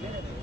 minute ago.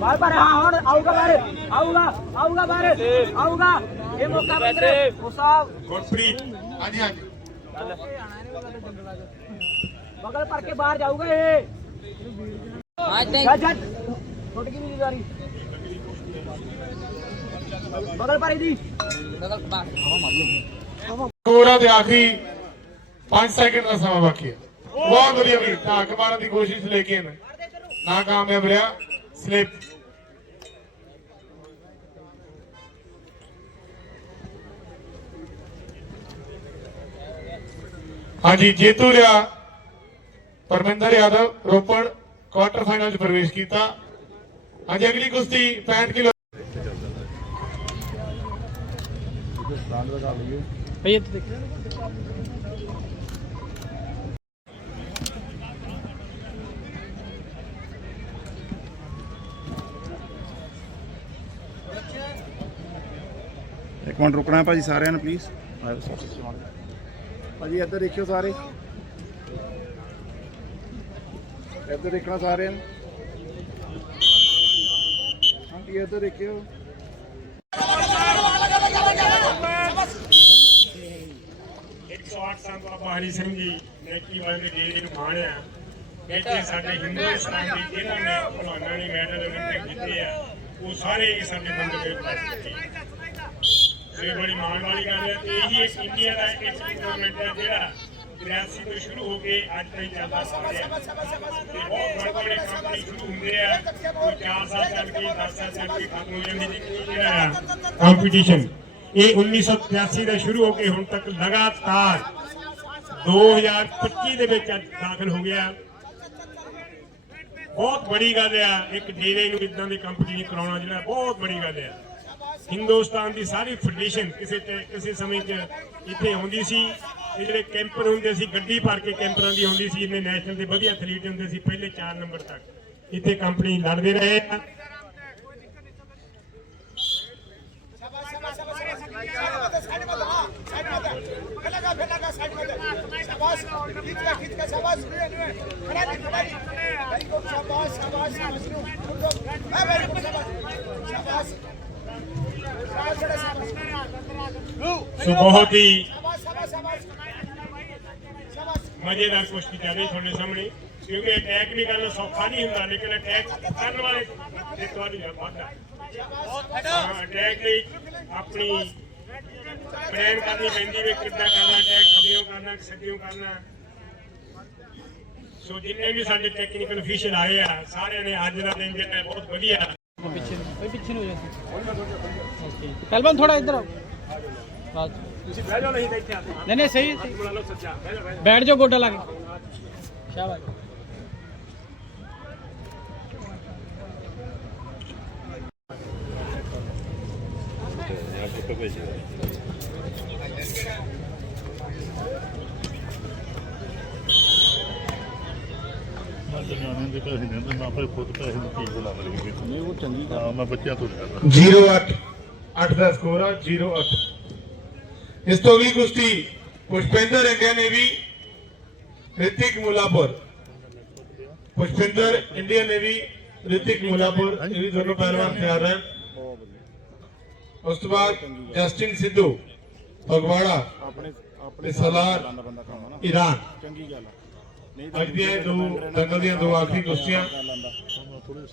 ਬਾਹਰ ਬਾਹਰ ਹਾਂ ਹੁਣ ਆਊਗਾ ਬਾਹਰ ਆਊਗਾ ਆਊਗਾ ਬਾਹਰ ਆਊਗਾ। ਇਹ ਮੌਕਾ ਬੰਦਰੇ ਹੁਸਾਬ ਗੁਰਪ੍ਰੀਤ ਹਾਂਜੀ ਹਾਂਜੀ। ਬਗਲ ਭਰ ਕੇ ਬਾਹਰ ਜਾਊਗਾ ਇਹ। ਅੱਜ ਟੁੱਟ ਗਈ ਮੇਰੀ की मेरी गाड़ी बगल पर ही दी ਸਕੋਰਾਂ ਦੇ ਆਖਰੀ 5 ਸੈਕਿੰਡ ਦਾ ਸਮਾਂ ਬਾਕੀ ਹੈ ਬਹੁਤ ਵਧੀਆ ਵੀ ਢਾਕ ਮਾਰਨ ਦੀ ਕੋਸ਼ਿਸ਼ ਲੇਕਿਨ ਨਾਕਾਮਯਾਬ ਰਿਹਾ ਸਲਿਪ ਹਾਂਜੀ ਜੇਤੂ ਰਿਹਾ ਪਰਮਿੰਦਰ ਯਾਦਵ ਰੋਪੜ ਕੁਆਟਰ ਫਾਈਨਲ 'ਚ ਪ੍ਰਵੇਸ਼ ਕੀਤਾ ਅੱਜ ਅਗਲੀ ਕੁਸ਼ਤੀ 65 ਕਿਲੋ ਇੱਕ ਮਿੰਟ ਰੁਕਣਾ ਭਾਜੀ ਸਾਰਿਆਂ ਨੂੰ ਪਲੀਜ਼ ਭਾਜੀ ਇੱਧਰ ਦੇਖਿਓ ਸਾਰੇ। ਇੱਧਰ ਦੇਖਣਾ ਸਾਰਿਆਂ ਨੂੰ। ਹਾਂਜੀ ਇੱਧਰ ਦੇਖਿਓ। ਸੰਤ ਬਾਬਾ ਹਰੀ ਸਿੰਘ ਜੀ ਨੇਕੀ ਵਾਲੇ ਦੇ ਡੇਰੇ ਨੂੰ ਮਾਣਿਆ ਇੱਥੇ ਸਾਡੇ ਹਿੰਦੁਸਤਾਨ ਦੀ ਜਿਨ੍ਹਾਂ ਨੇ ਭਲਵਾਨਾਂ ਨੇ ਮੈਡਲ 올림픽 ਜਿੱਤੇ ਆ ਉਹ ਸਾਰੇ ਹੀ ਸਾਡੇ ਬੰਦੇ ਦੇ ਉੱਪਰ ਸੋ ਇਹ ਬੜੀ ਮਾਣ ਵਾਲੀ ਗੱਲ ਹੈ ਤੇ ਇਹੀ ਇੱਕ ਇੰਡੀਆ ਦਾ ਇੱਕ ਟੂਰਨਾਮੈਂਟ ਹੈ ਜਿਹੜਾ 83 ਤੋਂ ਸ਼ੁਰੂ ਹੋ ਕੇ ਅੱਜ ਤਾਈਂ ਚੱਲਦਾ ਆ ਰਿਹਾ ਤੇ ਬਹੁਤ ਬੜੇ ਬੜੇ ਕੰਪਨੀ ਸ਼ੁਰੂ ਹੁੰਦੇ ਆ ਕੋਈ 4 ਸਾਲ ਚੱਲ ਕੇ 10 ਸਾਲ ਚੱਲ ਕੇ ਖਤਮ ਹੋ ਜਾਂਦੀ ਜੀ ਕੰਪੀਟੀਸ਼ਨ ਇਹ 1983 ਦਾ ਸ਼ੁਰੂ ਹੋ ਕੇ ਹੁਣ ਤੱਕ ਲਗਾਤਾਰ 2025 ਦੇ ਵਿੱਚ ਦਾਖਲ ਹੋ ਗਿਆ। ਬਹੁਤ ਬੜੀ ਗੱਲ ਆ, ਇੱਕ ਡੇਰੇ ਨੂੰ ਇਦਾਂ ਦੀ ਕੰਪੀਟੀਸ਼ਨ ਕਰਾਉਣਾ ਜਿਹੜਾ ਬਹੁਤ ਬੜੀ ਗੱਲ ਆ। ਹਿੰਦੁਸਤਾਨ ਦੀ ਸਾਰੀ ਫੈਡਰੇਸ਼ਨ ਕਿਸੇ ਤੇ, ਕਿਸੇ ਸਮੇਂ 'ਚ ਇੱਥੇ ਆਉਂਦੀ ਸੀ। ਇਹ ਜਿਹੜੇ ਕੈਂਪਰ ਹੁੰਦੇ ਸੀ, ਗੱਡੀ ਭਰ ਕੇ ਕੈਂਪਰਾਂ ਦੀ ਆਉਂਦੀ ਸੀ, ਇਹਨੇ ਨੈਸ਼ਨਲ ਦੇ ਵਧੀਆ ਐਥਲੀਟ ਹੁੰਦੇ ਸੀ, ਪਹਿਲੇ 4 ਨੰਬਰ ਤੱਕ। ਇੱਥੇ ਕੰਪਨੀ ਲੜਦੇ ਰਹੇ। ਆ ਸੋ ਬਹੁਤ ਹੀ ਮਜ਼ੇਦਾਰ ਕੁਸ਼ਤੀ ਚੱਲ ਰਹੀ ਤੁਹਾਡੇ ਸਾਹਮਣੇ ਕਿਉਂਕਿ ਅਟੈਕ ਵੀ ਕਰਨਾ ਸੌਖਾ ਨਹੀਂ ਹੁੰਦਾ ਲੇਕਿਨ ਅਟੈਕ ਕਰਨ ਵਾਲੇ ਦੇ ਤੁਹਾਡੀ ਵਾਧਾ ਹਾਂ। ਅਟੈਕ ਲਈ ਆਪਣੀ ਪਲਾਨ ਕਰਨੀ ਪੈਂਦੀ ਵੀ ਕਿੱਦਾਂ ਕਰਨਾ ਟੈਕ ਖੱਬਿਓ ਕਰਨਾ ਸੱਜਿਓ ਕਰਨਾ। ਸੋ ਜਿੰਨੇ ਵੀ ਸਾਡੇ ਟੈਕਨੀਕਲ ਅਫੀਸ਼ੀਅਲ ਆਏ ਆ ਸਾਰਿਆਂ ਨੇ ਅੱਜ ਦਾ ਦਿਨ ਜਿਹੜਾ ਬਹੁਤ ਵਧੀਆ। ਪਿੱਛੇ ਨੂੰ ਹੋ ਜਾਂਦਾ ਤੁਸੀਂ ਬਹਿ ਜਾਓ ਨਹੀਂ ਤਾਂ ਇੱਥੇ ਆ ਨਹੀਂ ਨਹੀਂ ਸਹੀ ਬੈਠ ਜਾਓ ਗੋਡਾ ਲਾ ਕੇ। ਸ਼ਾਬਾਸ਼। ਦੇ ਪੈਸੇ ਦਿੰਦਾ ਮੈਂ ਆਪਣੇ ਖੁਦ ਪੈਸੇ ਦੀ ਚੀਜ਼ ਬਣਾ ਲਈ ਨਹੀਂ ਉਹ ਚੰਗੀ ਗੱਲ ਮੈਂ ਬੱਚਿਆਂ ਤੋਂ ਲਿਆ 08 8 ਦਾ ਸਕੋਰ ਆ 08 ਇਸ ਤੋਂ ਅਗਲੀ ਕੁਸ਼ਤੀ Pushpinder India Navy Ritik Mullapur. Pushpinder India Navy Ritik Mullapur ਇਹ ਵੀ ਦੋਨੋਂ ਪਹਿਲਵਾਨ ਤਿਆਰ ਹਨ। ਉਸ ਤੋਂ ਬਾਅਦ ਜਸਟਿਨ ਸਿੱਧੂ ਫਗਵਾੜਾ ਆਪਣੇ ਤੇ ਸਲਾਰ ਈਰਾਨ ਚੰਗੀ ਗੱਲ ਆ। ਅੱਜ ਦੀਆਂ ਇਹ ਦੋ ਦੰਗਲ ਦੀਆਂ ਦੋ ਆਖਰੀ ਕੁਸ਼ਤੀਆਂ ਥੋੜੇ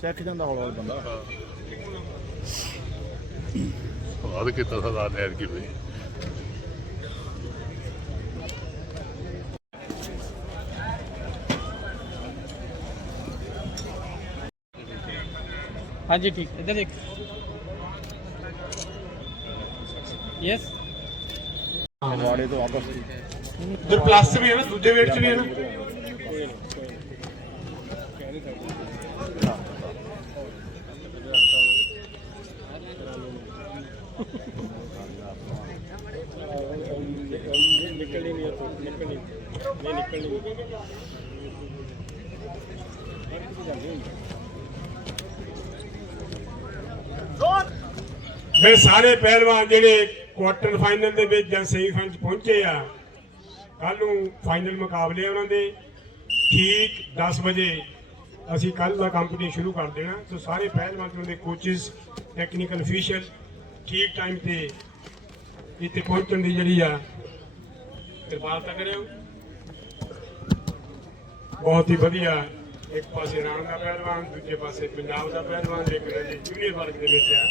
ਸਿੱਖ ਜਾਂਦਾ ਹੌਲਾ ਹੌਲਾ ਬੰਦਾ। ਸਵਾਦ ਕੀਤਾ ਸਰਦਾਰ ਨੇ ਐਤਕੀ ਬਈ। ਹਾਂਜੀ ਠੀਕ। ਇੱਧਰ ਦੇਖ। ਯੈਸ ਵਾੜੇ ਤੋਂ ਆਪਸ ਤੇ ਪਲੱਸ ਵੀ ਹੈ ਨਾ, ਦੂਜੇ ਵੇਟ 'ਚ ਵੀ ਹੈ ਨਾ। ਫਿਰ ਸਾਰੇ ਪਹਿਲਵਾਨ ਜਿਹੜੇ ਕੁਆਟਰ ਫਾਈਨਲ ਦੇ ਵਿੱਚ ਜਾਂ ਸੈਮੀਫਾਈਨਲ 'ਚ ਪਹੁੰਚੇ ਆ ਕੱਲ ਨੂੰ ਫਾਈਨਲ ਮੁਕਾਬਲੇ ਆ ਉਹਨਾਂ ਦੇ। ਠੀਕ 10 ਵਜੇ ਅਸੀਂ ਕੱਲ ਦਾ ਕੰਪੀਟੀਸ਼ਨ ਸ਼ੁਰੂ ਕਰ ਦੇਣਾ। ਸੋ ਸਾਰੇ ਪਹਿਲਵਾਨ ਤੇ ਉਹਨਾਂ ਦੇ ਕੋਚਸ ਟੈਕਨੀਕਲ ਅਫੀਸ਼ੀਅਲ ਠੀਕ ਟਾਈਮ ਤੇ ਇੱਥੇ ਪਹੁੰਚਣ ਦੀ ਜਿਹੜੀ ਆ ਕਿਰਪਾਲਤਾ ਕਰਿਓ। ਬਹੁਤ ਹੀ ਵਧੀਆ। ਇੱਕ ਪਾਸੇ ਰਾਣ ਦਾ ਪਹਿਲਵਾਨ, ਦੂਜੇ ਪਾਸੇ ਪੰਜਾਬ ਦਾ ਪਹਿਲਵਾਨ ਲੇਕਿਨ ਇਹ ਜੂਨੀਅਰ ਵਰਗ ਦੇ ਵਿੱਚ ਆ।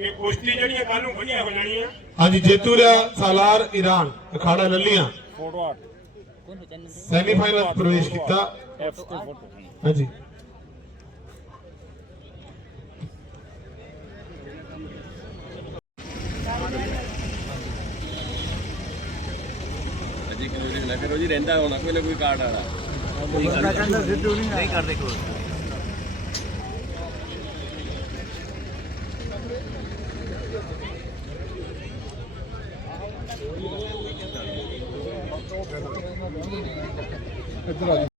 ਇਹ ਕੁਸ਼ਤੀ ਜਿਹੜੀਆਂ ਕੱਲ ਨੂੰ ਵਧੀਆ ਹੋ ਜਾਣੀਆਂ ਹਾਂਜੀ ਜੇਤੂ ਰਿਹਾ ਸਾਲਾਰ ਈਰਾਨ ਅਖਾੜਾ ਲੱਲੀਆਂ ਫੋਟੋ ਆ। ਸੈਮੀਫਾਈਨਲ ਪ੍ਰਵੇਸ਼ ਕੀਤਾ। ਹਾਂਜੀ। ਅਜੀ ਕੋਈ ਨਾ ਕਰੋ ਜੀ ਰਹਿੰਦਾ ਹੋਣਾ ਕੋਈ ਨਾ ਕੋਈ ਕਾਰਡ ਆੜਾ ਇੱਧਰ ਆ। ਜਾ